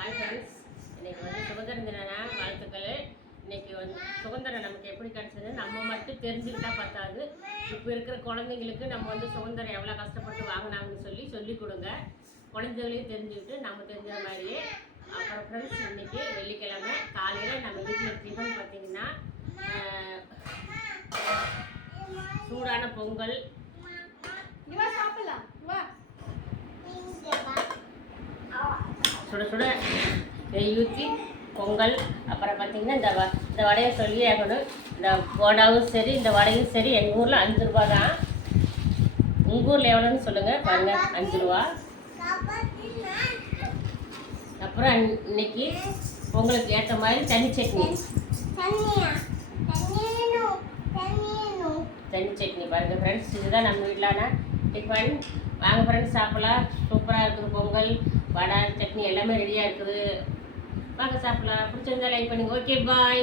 Hi friends, இன்றைக்கி வந்து சுதந்திர தின வாழ்த்துக்கள். இன்றைக்கி வந்து சுதந்திரம் நமக்கு எப்படி கிடச்சது நம்ம மட்டும் தெரிஞ்சுக்கிட்டால் பத்தாது. இப்போ இருக்கிற குழந்தைங்களுக்கு நம்ம வந்து சுதந்திரம் எவ்வளோ கஷ்டப்பட்டு வாங்கினாங்கன்னு சொல்லி கொடுங்க. குழந்தைகளையும் தெரிஞ்சுக்கிட்டு நம்ம தெரிஞ்ச மாதிரியே. அப்புறம் ஃப்ரெண்ட்ஸ், இன்றைக்கி வெள்ளிக்கிழமை காலையில் நம்ம வீட்டில் டிஃபன் பார்த்திங்கன்னா சூடான பொங்கல், சுட சுட நெய் ஊற்றி பொங்கல். அப்புறம் பார்த்திங்கன்னா இந்த வடையை சொல்லி ஆகணும். இந்த போடாவும் சரி இந்த வடையும் சரி எங்கள் ஊரில் 5 ரூபா தான். உங்கள் ஊரில் எவ்வளோன்னு சொல்லுங்கள் பாருங்கள். 5 ரூபா. அப்புறம் இன்னைக்கு பொங்கலுக்கு ஏற்ற மாதிரி தண்ணி சட்னி பாருங்கள் ஃப்ரெண்ட்ஸ். இதுதான் நம்ம வீட்டிலான டிஃபன். வாங்க ஃப்ரெண்ட்ஸ், சாப்பிடலாம். சூப்பராக இருக்குது பொங்கல், வடை, சட்னி எல்லாமே ரெடியாக இருக்குது. வாங்க சாப்பிடலாம். பிடிச்சிருந்தா லைக் பண்ணுங்கள். ஓகே, பாய்.